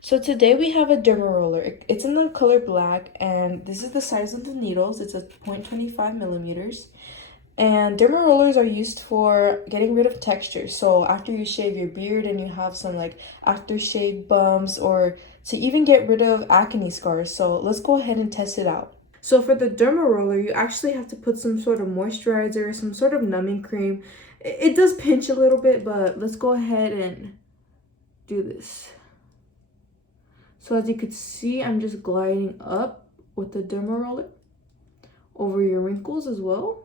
So today we have a derma roller. It's in the color black, and this is the size of the needles. It's a 0.25 millimeters. And derma rollers are used for getting rid of texture. So after you shave your beard and you have some like aftershave bumps, or to even get rid of acne scars. So let's go ahead and test it out. So for the derma roller, you actually have to put some sort of moisturizer, some sort of numbing cream. It does pinch a little bit, but let's go ahead and do this. So as you could see, I'm just gliding up with the derma roller over your wrinkles as well.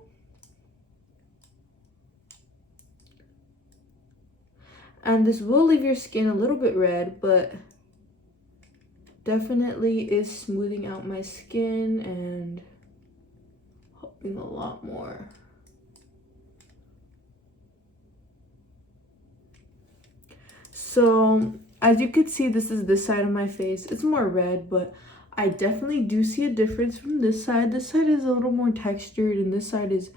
And this will leave your skin a little bit red, but definitely is smoothing out my skin and helping a lot more. So as you can see, this is this side of my face. It's more red, but I definitely do see a difference from this side. This side is a little more textured and this side is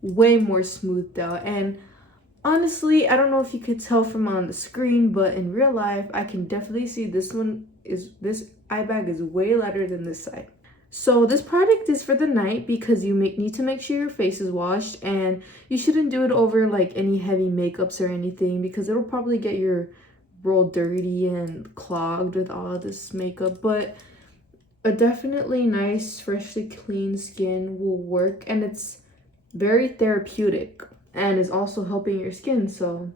way more smoothed out. And honestly, I don't know if you could tell from on the screen, but in real life, I can definitely see this eye bag is way lighter than this side. So this product is for the night because you need to make sure your face is washed, and you shouldn't do it over like any heavy makeups or anything because it'll probably get your roll dirty and clogged with all this makeup. But a definitely nice, freshly clean skin will work, and it's very therapeutic and is also helping your skin. So